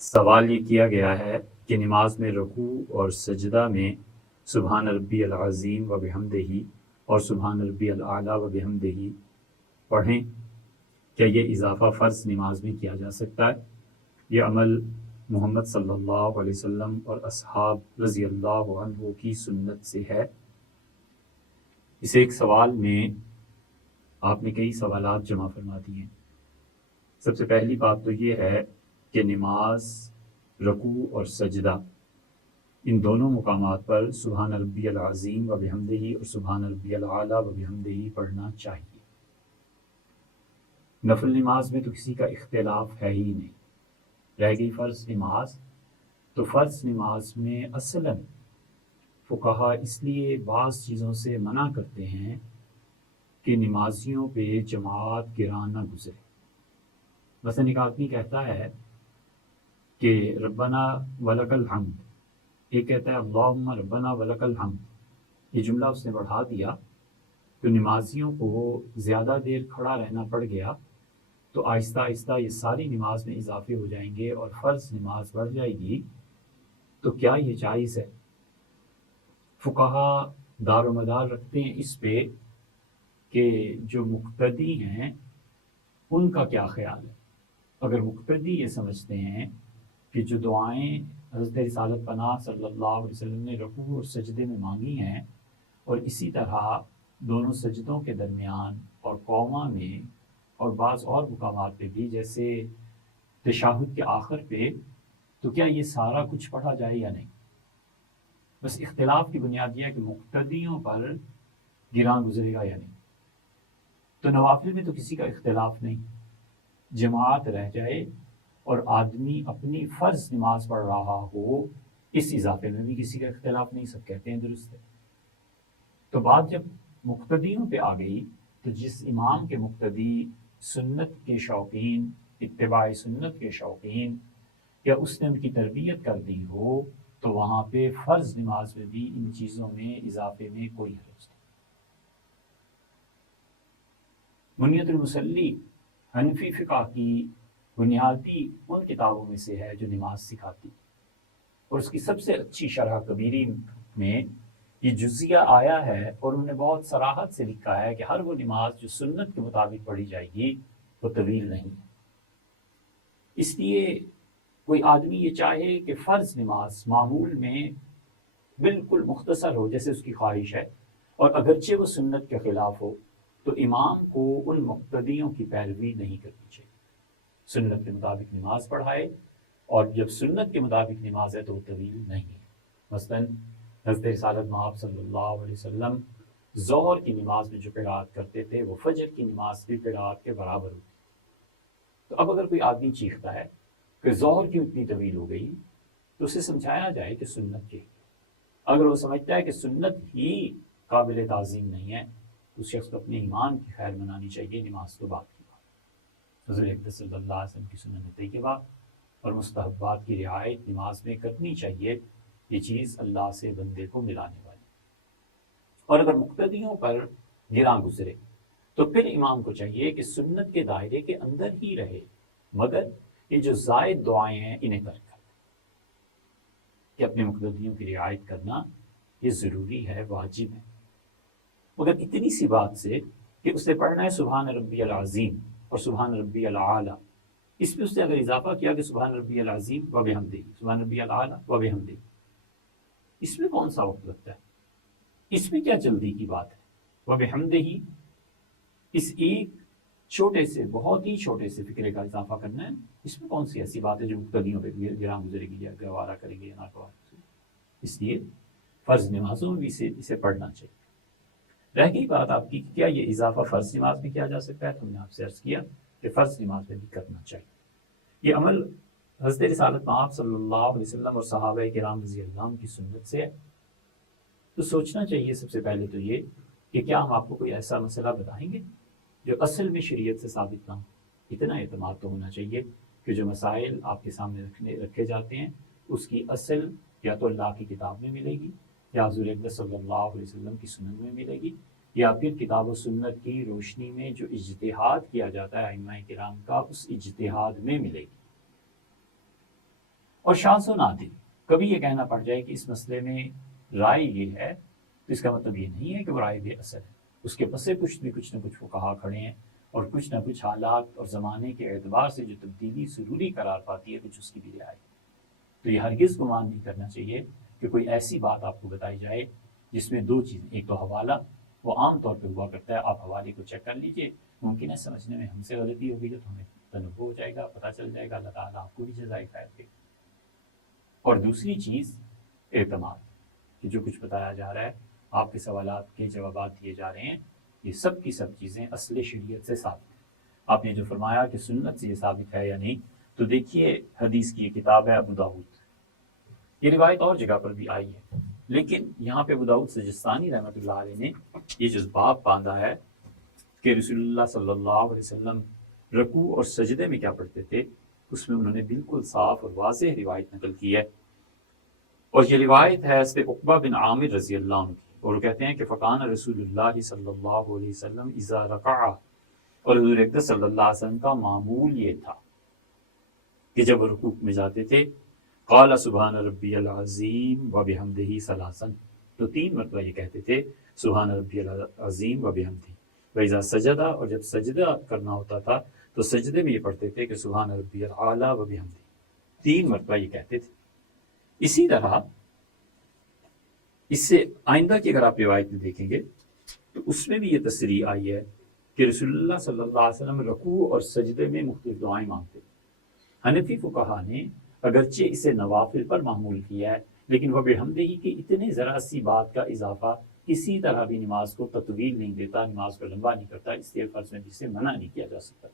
سوال یہ کیا گیا ہے کہ نماز میں رکوع اور سجدہ میں سبحان ربی العظیم و بحمدہ اور سبحان ربی الاعلیٰ و بحمدہ پڑھیں، کیا یہ اضافہ فرض نماز میں کیا جا سکتا ہے؟ یہ عمل محمد صلی اللہ علیہ وسلم اور اصحاب رضی اللہ عنہ کی سنت سے ہے۔ اس ایک سوال میں آپ نے کئی سوالات جمع فرما دیے ہیں۔ سب سے پہلی بات تو یہ ہے کہ نماز، رکوع اور سجدہ، ان دونوں مقامات پر سبحان ربی العظیم و بحمدہ اور سبحان ربی الاعلیٰ و بحمدہ پڑھنا چاہیے۔ نفل نماز میں تو کسی کا اختلاف ہے ہی نہیں۔ رہ گئی فرض نماز، تو فرض نماز میں اصلاً فقہا اس لیے بعض چیزوں سے منع کرتے ہیں کہ نمازیوں پہ جماعت گراں نہ گزرے۔ مثلا ایک آدمی کہتا ہے کہ ربنا ولک الحمد، ایک کہتا ہے اللہم ربنا ولک الحمد، یہ جملہ اس نے بڑھا دیا تو نمازیوں کو زیادہ دیر کھڑا رہنا پڑ گیا، تو آہستہ آہستہ یہ ساری نماز میں اضافے ہو جائیں گے اور فرض نماز بڑھ جائے گی۔ تو کیا یہ جائز ہے؟ فقہا دار و مدار رکھتے ہیں اس پہ کہ جو مقتدی ہیں ان کا کیا خیال ہے۔ اگر مقتدی یہ سمجھتے ہیں کہ جو دعائیں حضرت رسالت پناہ صلی اللہ علیہ وسلم نے رکوع اور سجدے میں مانگی ہیں، اور اسی طرح دونوں سجدوں کے درمیان اور قوما میں اور بعض اور مقامات پہ بھی، جیسے تشہد کے آخر پہ، تو کیا یہ سارا کچھ پڑھا جائے یا نہیں؟ بس اختلاف کی بنیاد یہ ہے کہ مقتدیوں پر گراں گزرے گا یا نہیں۔ تو نوافل میں تو کسی کا اختلاف نہیں، جماعت رہ جائے اور آدمی اپنی فرض نماز پڑھ رہا ہو، اس اضافے میں بھی کسی کا اختلاف نہیں، سب کہتے ہیں درست ہے۔ تو بات جب مقتدیوں پہ آ گئی، تو جس امام کے مقتدی سنت کے شوقین، اتباع سنت کے شوقین، یا اس نے ان کی تربیت کر دی ہو، تو وہاں پہ فرض نماز میں بھی ان چیزوں میں اضافے میں کوئی حرج نہیں۔ منیت المصلی حنفی فقہ کی بنیادی ان کتابوں میں سے ہے جو نماز سکھاتی، اور اس کی سب سے اچھی شرح کبیری میں یہ جزیہ آیا ہے، اور انہوں نے بہت صراحت سے لکھا ہے کہ ہر وہ نماز جو سنت کے مطابق پڑھی جائے گی وہ طویل نہیں ہے۔ اس لیے کوئی آدمی یہ چاہے کہ فرض نماز معمول میں بالکل مختصر ہو جیسے اس کی خواہش ہے، اور اگرچہ وہ سنت کے خلاف ہو، تو امام کو ان مقتدیوں کی پیروی نہیں کرنی چاہیے۔ سنت کے مطابق نماز پڑھائے، اور جب سنت کے مطابق نماز ہے تو وہ طویل نہیں ہے۔ مثلاً حضرت رسالت مآب صلی اللہ علیہ وسلم ظہر کی نماز میں جو قرات کرتے تھے وہ فجر کی نماز کی قرات کے برابر ہوتی۔ تو اب اگر کوئی آدمی چیختا ہے کہ ظہر کیوں اتنی طویل ہو گئی، تو اسے سمجھایا جائے کہ سنت کی۔ اگر وہ سمجھتا ہے کہ سنت ہی قابل تعظیم نہیں ہے، تو اس شخص کو اپنے ایمان کی خیر منانی چاہیے، نماز تو بات کی بات۔ حضور اقدس صلی اللہ علیہ وسلم کی سنن طیبہ اور مستحبات کی رعایت نماز میں کرنی چاہیے، یہ چیز اللہ سے بندے کو ملانے والی۔ اور اگر مقتدیوں پر گراں گزرے تو پھر امام کو چاہیے کہ سنت کے دائرے کے اندر ہی رہے، مگر یہ جو زائد دعائیں ہیں انہیں ترک کر، کہ اپنے مقتدیوں کی رعایت کرنا یہ ضروری ہے، واجب ہے۔ مگر اتنی سی بات سے کہ اس نے پڑھنا ہے سبحان ربی العظیم اور سبحان ربی الاعلیٰ، اس میں اس نے اگر اضافہ کیا کہ سبحان ربی العظیم و بحمدہ، سبحان ربی الاعلیٰ و بحمدہ، اس میں کون سا وقت لگتا ہے؟ اس میں کیا جلدی کی بات ہے؟ و بحمدہ، اس ایک چھوٹے سے، بہت ہی چھوٹے سے فکرے کا اضافہ کرنا ہے، اس میں کون سی ایسی بات ہے جو مقتدیوں پہ گراں گزرے گی یا گوارا کرے گی یا ناگوارا کرے گی؟ اس لیے فرض نمازوں میں بھی اسے پڑھنا چاہیے۔ رہ گئی بات آپ کی کہ کیا یہ اضافہ فرض نماز میں کیا جا سکتا ہے، تو ہم نے آپ سے عرض کیا کہ فرض نماز میں بھی کرنا چاہیے۔ یہ عمل حضرت رسالت مآب صلی اللہ علیہ وسلم اور صحابہ کرام رضی اللہ عنہ کی سنت سے ہے۔ تو سوچنا چاہیے سب سے پہلے تو یہ کہ کیا ہم آپ کو کوئی ایسا مسئلہ بتائیں گے جو اصل میں شریعت سے ثابت نہ ہو۔ اتنا اعتماد تو ہونا چاہیے کہ جو مسائل آپ کے سامنے رکھے جاتے ہیں اس کی اصل یا تو اللہ کی کتاب میں ملے گی، یا حضور اقدس صلی اللہ علیہ وسلم کی سنن میں ملے گی، یا پھر کتاب و سنت کی روشنی میں جو اجتہاد کیا جاتا ہے ائمہ کرام کا، اس اجتہاد میں ملے گی۔ اور شاذ و نادر کبھی یہ کہنا پڑ جائے کہ اس مسئلے میں رائے یہ ہے، تو اس کا مطلب یہ نہیں ہے کہ وہ رائے بے اثر ہے، اس کے پس کچھ بھی کچھ نہ کچھ فقہا کھڑے ہیں، اور کچھ نہ کچھ حالات اور زمانے کے اعتبار سے جو تبدیلی ضروری قرار پاتی ہے کچھ اس کی بھی رعایت۔ تو یہ ہرگز گمان نہیں کرنا چاہیے کہ کوئی ایسی بات آپ کو بتائی جائے جس میں دو چیزیں، ایک تو حوالہ، وہ عام طور پہ ہوا کرتا ہے، آپ حوالے کو چیک کر لیجئے، ممکن ہے سمجھنے میں ہم سے غلطی ہوگی تو ہمیں تنوع ہو جائے گا، پتہ چل جائے گا، اللہ تعالیٰ آپ کو بھی جزائے خیر دے۔ اور دوسری چیز اعتماد، کہ جو کچھ بتایا جا رہا ہے، آپ کے سوالات کے جوابات دیے جا رہے ہیں، یہ سب کی سب چیزیں اصل شریعت سے ثابت ہیں۔ آپ نے جو فرمایا کہ سنت سے یہ ثابت ہے یا نہیں، تو دیکھیے حدیث کی یہ کتاب ہے ابو داؤد، یہ روایت اور جگہ پر بھی آئی ہے، لیکن یہاں پہ ابو داؤد سجستانی رحمۃ اللہ علیہ نے یہ جو باب باندھا ہے کہ رسول اللہ صلی اللہ علیہ وسلم رکوع اور سجدے میں کیا پڑھتے تھے، اس میں انہوں نے بالکل صاف اور واضح روایت نقل کی ہے، اور یہ روایت ہے حضرت عقبہ بن عامر رضی اللہ عنہ کی، اور وہ کہتے ہیں کہ فقان رسول اللہ صلی اللہ علیہ وسلم اذا رکع، اور حضور اقدس صلی اللہ علیہ وسلم کا معمول یہ تھا کہ جب وہ رکوع میں جاتے تھے قال سبحان ربی العظیم وبحمدہ ثلاثا، تو 3 مرتبہ یہ کہتے تھے سبحان ربی العظیم وبحمدہ، وإذا سجدہ، اور جب سجدہ کرنا ہوتا تھا تو سجدے میں یہ پڑھتے تھے کہ سبحان ربی العالی وبحمدہ، 3 مرتبہ یہ کہتے تھے۔ اسی طرح اس سے آئندہ کی اگر آپ روایت میں دیکھیں گے تو اس میں بھی یہ تصریح آئی ہے کہ رسول اللہ صلی اللہ علیہ وسلم رکوع اور سجدے میں مختلف دعائیں مانگتے ہیں۔ حنفی فقہا نے اگرچہ اسے نوافل پر معمول کیا ہے، لیکن وہ بحمدہ کی اتنے ذرا سی بات کا اضافہ کسی طرح بھی نماز کو تطویل نہیں دیتا، نماز کو لمبا نہیں کرتا، اس لیے فرض میں بھی سے منع نہیں کیا جا سکتا۔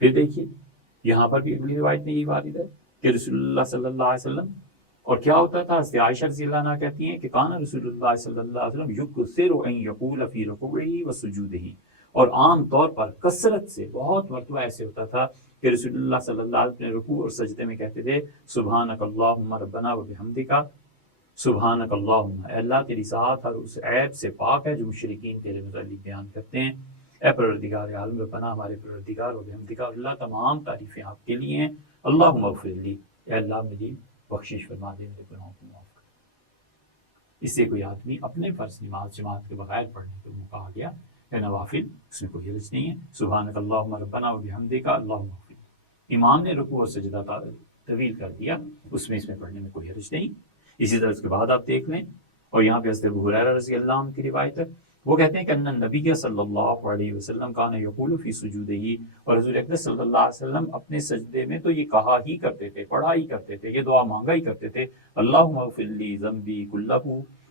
پھر دیکھیے یہاں پر بھی اگلی روایت میں یہی وارد ہے کہ رسول اللہ صلی اللہ علیہ وسلم، اور کیا ہوتا تھا، حضرت عائشہ رضی اللہ عنہا کہتی ہیں کہ کان رسول اللہ صلی اللہ علیہ وسلم یکثر ان یقول فی رکوعہ و سجودہ، اور عام طور پر کثرت سے بہت مرتبہ ایسے ہوتا تھا کہ رسول اللہ صلی اللہ علیہ وسلم رکوع اور سجدے میں کہتے تھے سبحانک اللہم ربنا و بحمدک، سبحانک اللہم، اے اللہ تیری ذات ہر اس عیب سے پاک ہے جو مشرکین تیرے متعلق بیان کرتے ہیں، اے پروردگار عالم ربنا، ہمارے پروردگار، و بحمدک، اللہ تمام تعریفیں آپ کے لیے ہیں، اللہم اغفر لی، اے اللہ میری بخشش فرما دے، میرے گناہوں کو معاف کر۔ اس سے کوئی آدمی اپنے فرض نماز جماعت کے بغیر پڑھنے کو کہا گیا یا نوافل، اس میں کوئی حرج نہیں ہے، سبحانک اللہم ربنا و بحمدک اللہم اغفر۔ امام نے رکوع اور سجدہ طویل کر دیا، اس میں پڑھنے میں کوئی حرج نہیں۔ اسی طرح اس کے بعد آپ دیکھ لیں، اور یہاں پہ حضرت ابو ہریرہ رضی اللہ عنہ کی روایت ہے، وہ کہتے ہیں کہ ان النبی صلی اللہ علیہ وسلم کان یقول فی سجودہ، اور حضور اقدس صلی اللہ علیہ وسلم اپنے سجدے میں تو یہ کہا ہی کرتے تھے، پڑھا ہی کرتے تھے، یہ دعا مانگا ہی کرتے تھے، اللہم اغفر لی ذنبی کلہ،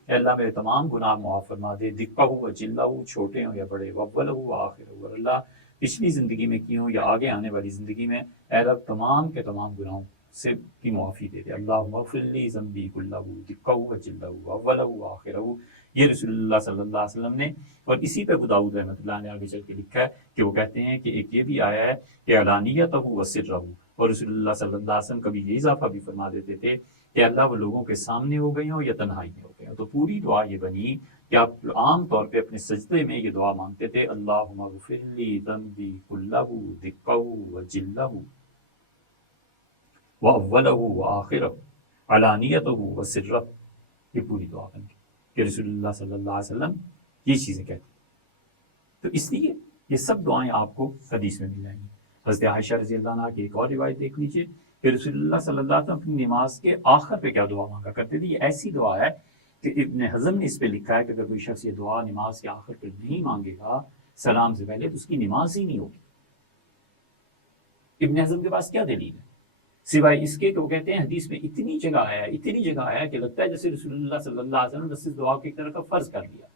اے اللہ میرے تمام گناہ معاف فرما دے، دقہ و جلہ، چھوٹے ہوں یا بڑے، واولہ و آخر، اور اللہ پچھلی زندگی میں کی ہوں یا آگے آنے والی زندگی میں، اے رب تمام کے تمام گناہوں سے کی معافی دے دے، اللہم اغفر لی ذنبی کلہ دقہ و جلہ واولہ و آخر۔ یہ رسول اللہ صلی اللہ علیہ وسلم نے، اور اسی پہ ابو داؤد رحمۃ اللہ نے آگے چل کے لکھا ہے کہ وہ کہتے ہیں کہ ایک یہ بھی آیا ہے کہ علانیتہ و سرہ، اور رسول اللہ صلی اللہ علیہ وسلم کبھی یہ اضافہ بھی فرما دیتے تھے کہ اللہ وہ لوگوں کے سامنے ہو گئے ہوں یا تنہائی میں ہو گئے ہوں۔ تو پوری دعا یہ بنی کہ آپ عام طور پہ اپنے سجدے میں یہ دعا مانگتے تھے، اللہم اغفر لی ذنبی کلہ دقہ و جلہ واولہ و آخرہ علانیتہ و سرہ، یہ پوری دعا بن گئی کہ رسول اللہ صلی اللہ علیہ وسلم یہ چیزیں کہتے ہیں۔ تو اس لیے یہ سب دعائیں آپ کو حدیث میں مل جائیں گی۔ حضرت عائشہ رضی اللہ عنہ کی ایک اور روایت دیکھ لیجیے کہ رسول اللہ صلی اللہ علیہ وسلم اپنی نماز کے آخر پہ کیا دعا مانگا کرتے تھے۔ یہ ایسی دعا ہے کہ ابن حزم نے اس پہ لکھا ہے کہ اگر کوئی شخص یہ دعا نماز کے آخر پہ نہیں مانگے گا سلام سے پہلے تو اس کی نماز ہی نہیں ہوگی۔ ابن حزم کے پاس کیا دلیل ہے سوائے اس کے کہ وہ کہتے ہیں حدیث میں اتنی جگہ آیا کہ لگتا ہے جیسے رسول اللہ صلی اللہ علیہ وسلم نے بس اس دعا کو ایک طرح کا فرض کر لیا۔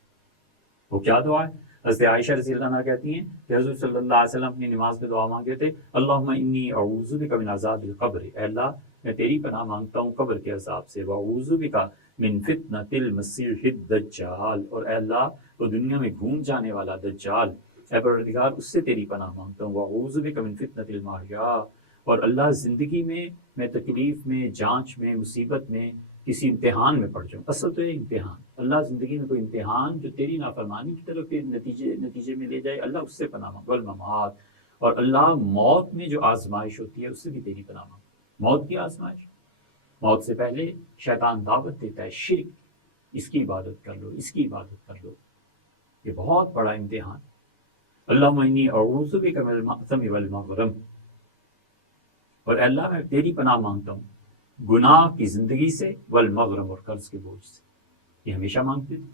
وہ کیا دعا ہے؟ حضرت عائشہ رضی اللہ عنہا کہتی ہیں کہ حضور صلی اللہ علیہ وسلم اپنی نماز میں دعا مانگتے تھے، اللہم انی اعوذ بک من عذاب القبر، اے اللہ میں تیری پناہ مانگتا ہوں قبر کے عذاب سے، واعوذ بک من فتنۃ المسیح الدجال، اور اے اللہ وہ دنیا میں گھوم جانے والا دجال، اے پروردگار اس سے تیری پناہ مانگتا ہوں، واعوذ بک من فتنۃ المحیا، اور اللہ زندگی میں تکلیف میں، جانچ میں، مصیبت میں، کسی امتحان میں پڑ جاؤں۔ اصل تو یہ امتحان، اللہ زندگی میں کوئی امتحان جو تیری نافرمانی کی طرف کے نتیجے میں لے جائے، اللہ اس سے پناہ مانگ، والممات، اور اللہ موت میں جو آزمائش ہوتی ہے اس سے بھی تیری پناہ مانگ، موت کی آزمائش۔ موت سے پہلے شیطان دعوت دیتا ہے شرک، اس کی عبادت کر لو، اس کی عبادت کر لو. یہ بہت بڑا امتحان. اللہم انی اعوذ بک من المأثم والمغرم، اور اللہ میں تیری پناہ مانگتا ہوں گناہ کی زندگی سے، والمغرم اور قرض کے بوجھ سے. یہ ہمیشہ مانگتے تھے،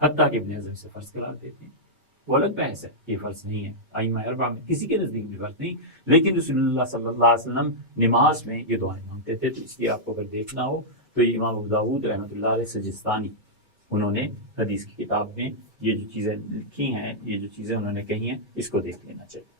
حتیٰ کہ ابن حزم سے فرض قرار دیتے ہیں. وہ الگ بحث ہے، یہ فرض نہیں ہے، ائمہ اربعہ میں کسی کے نزدیک بھی فرض نہیں، لیکن رسول اللہ صلی اللہ علیہ وسلم نماز میں یہ دعائیں مانگتے تھے. تو اس لیے آپ کو اگر دیکھنا ہو تو یہ امام ابو داؤد رحمۃ اللہ علیہ سجستانی، انہوں نے حدیث کی کتاب میں یہ جو چیزیں لکھی ہیں، یہ جو چیزیں انہوں نے کہی ہیں، اس کو دیکھ لینا چاہیے.